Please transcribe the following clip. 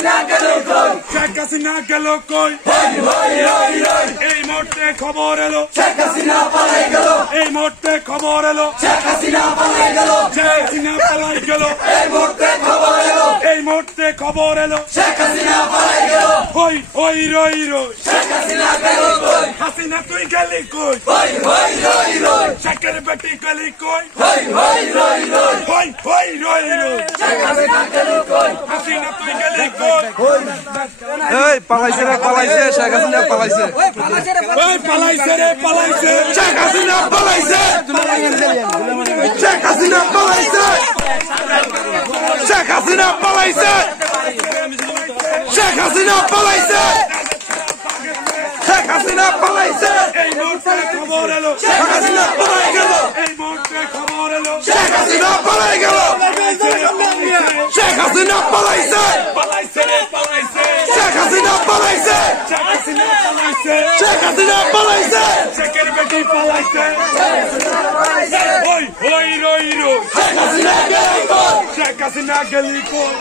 শেখ হাসিনা গেল কই এই মুহূর্তে খবর এলো এই মুহূর্তে খবর এলো শেখ হাসিনা পালাই গেল এই মুহূর্তে খবর এলো হই হই রই রই হাসিনা তুই গেলি কই শেখের বেটি গেলি কই হই হই রই রই হাসিনা তুই গেলি কই এই পালাইছে শেখ হাসিনা পালাইছে শেখ হাসিনা পালাইছে শেখ হাসিনা পালাইছে শেখ হাসিনা পালাইছে শেখ হাসিনা পালাইছে শেখ হাসিনা পালাইছে এই মুহূর্তে খবর এলো শেখ হাসিনা পালাই গেল এই মুহূর্তে খবর এলো শেখ হাসিনা পালাই গেল শেখ হাসিনা পালাইছে শেখ হাসিনা পালাইছে শেখ হাসিনা পালাইছে শেখের বেটি পালাইছে হই হই রই রই শেখ হাসিনা গেলি কই